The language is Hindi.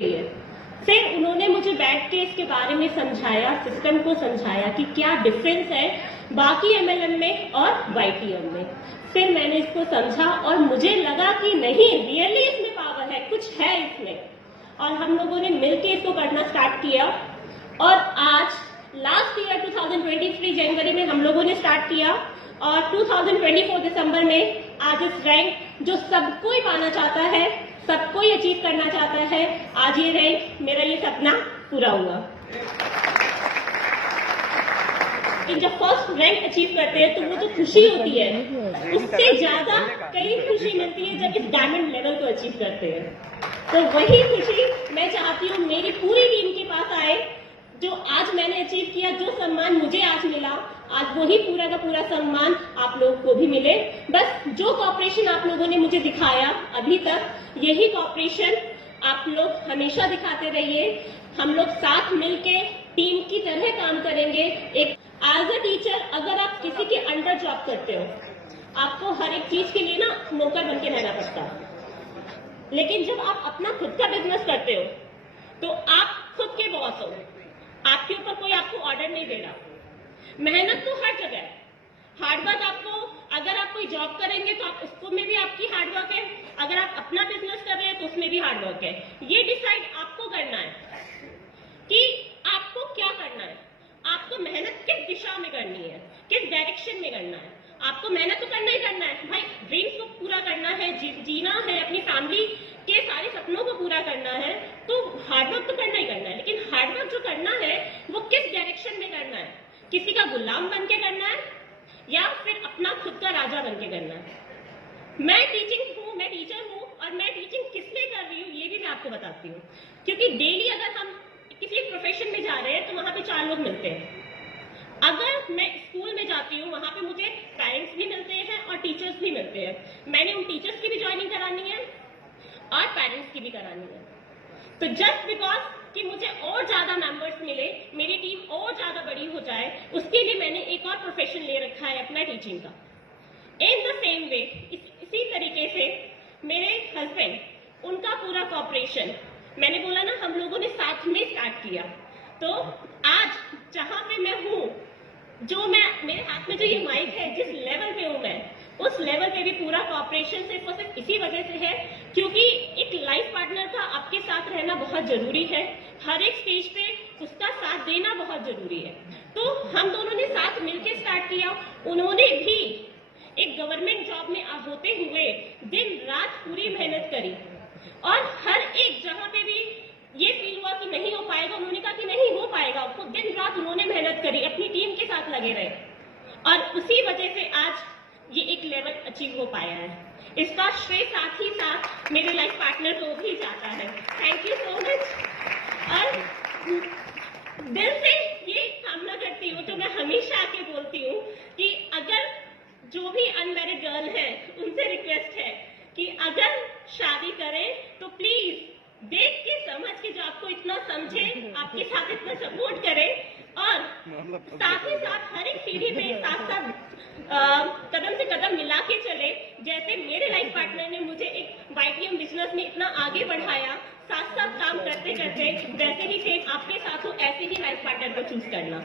फिर उन्होंने मुझे बैठ के इसके बारे में समझाया, सिस्टम को समझाया कि क्या डिफरेंस है बाकी एमएलएम में और वाईटीएम में। फिर मैंने इसको समझा और मुझे लगा कि नहीं, रियली इसमें पावर है, कुछ है इसमें। और हम लोगों ने मिलकर इसको करना स्टार्ट किया और आज लास्ट ईयर 2023 जनवरी में हम लोगों ने स्टार्ट किया और 2024 दिसंबर में आज इस रैंक जो सबको ही पाना चाहता है, सबको ही अचीव करना चाहता है, आज ये रैंक, मेरा ये सपना पूरा हुआ। जब फर्स्ट रैंक अचीव करते हैं तो वो जो खुशी होती है उससे ज्यादा कई खुशी मिलती है जब इस डायमंड लेवल को अचीव करते हैं। तो वही खुशी मैं चाहती हूँ मेरी पूरी टीम के पास आए। जो आज मैंने अचीव किया, जो सम्मान मुझे आज मिला, आज वही पूरा का पूरा सम्मान आप लोगों को भी मिले। बस जो कॉपरेशन आप लोगों ने मुझे दिखाया अभी तक, यही कॉपरेशन आप लोग हमेशा दिखाते रहिए। हम लोग साथ मिलके टीम की तरह काम करेंगे। एक एज अ टीचर अगर आप किसी के अंडर जॉब करते हो, आपको हर एक चीज के लिए ना नौकर बन के रहना पड़ता। लेकिन जब आप अपना खुद का बिजनेस करते हो तो आप खुद के बॉस हो, आपके ऊपर कोई आपको ऑर्डर नहीं दे रहा। मेहनत तो हर जगह है, हार्डवर्क आपको, अगर आप कोई जॉब करेंगे तो आप उसको में भी आपकी हार्डवर्क है, अगर आप अपना बिजनेस कर रहे हैं तो उसमें भी हार्डवर्क है। ये डिसाइड आपको करना है कि आपको क्या करना है, आपको मेहनत किस दिशा में करनी है, किस डायरेक्शन में करना है। आपको मेहनत तो करना ही करना है भाई, ड्रीम्स को पूरा करना है, जीना है, अपनी फैमिली के सारे सपनों को पूरा करना है, तो हार्डवर्क तो करना ही करना है। लेकिन हार्डवर्क जो करना है वो किस डायरेक्शन में करना है, किसी का गुलाम बन के करना है या फिर अपना खुद का राजा बन के करना है। मैं टीचिंग हूँ, मैं टीचर हूँ और मैं टीचिंग किस लिए कर रही हूँ ये भी मैं आपको बताती हूँ। क्योंकि डेली अगर हम किसी प्रोफेशन में जा रहे हैं तो वहां पे 4 लोग मिलते हैं। अगर मैं स्कूल में जाती हूँ वहां पे मुझे पेरेंट्स भी मिलते हैं और टीचर्स भी मिलते हैं। मैंने उन टीचर्स की भी ज्वाइनिंग करानी है और पेरेंट्स की भी करानी है। तो जस्ट बिकॉज कि मुझे और ज्यादा मेंबर्स मिले, मेरी टीम और ज्यादा बड़ी हो जाए, उसके लिए मैंने एक और प्रोफेशन ले रखा है अपना टीचिंग का। इन द सेम वे इसी तरीके से मेरे हस्बैंड, उनका पूरा कॉपरेशन, मैंने बोला ना हम लोगों ने साथ में स्टार्ट किया। तो आज जहां पे मैं हूँ, जो मैं, मेरे हाथ में जो ये माइक है, जिस लेवल पे हूँ मैं, उस लेवल पे भी पूरा कॉपरेशन सिर्फ और सिर्फ इसी वजह से है क्योंकि एक लाइफ पार्टनर का आपके साथ रहना बहुत जरूरी है। हर एक स्टेज पे उसका साथ देना बहुत जरूरी है। तो हम दोनों ने साथ मिलकर स्टार्ट किया। उन्होंने भी एक गवर्नमेंट जॉब में होते हुए दिन रात पूरी मेहनत करी और हर एक जगह पे भी ये फील हुआ कि नहीं हो पाएगा, उन्होंने कहा कि नहीं हो पाएगा। तो दिन रात उन्होंने मेहनत करी, अपनी टीम के साथ लगे रहे और उसी वजह से आज ये एक लेवल अचीव हो पाया है। इसका श्रेय साथ ही साथ मेरे लाइफ पार्टनर को भी जाता है। Thank you so much. और दिल से ये कामना करती हूँ, तो मैं हमेशा आके बोलती हूँ कि अगर जो भी अनमैरिड गर्ल है उनसे रिक्वेस्ट है कि अगर शादी करें तो प्लीज देख के समझ के, जो आपको इतना समझे, आपके साथ इतना सपोर्ट करे और साथ ही साथ हर एक सीढ़ी पे साथ साथ कदम से कदम मिला के चले। जैसे मेरे लाइफ पार्टनर ने मुझे एक वाईटीएम बिजनेस में इतना आगे बढ़ाया, साथ साथ काम करते करते, वैसे ही सेम आपके साथ हो, ऐसे ही लाइफ पार्टनर को चूज करना।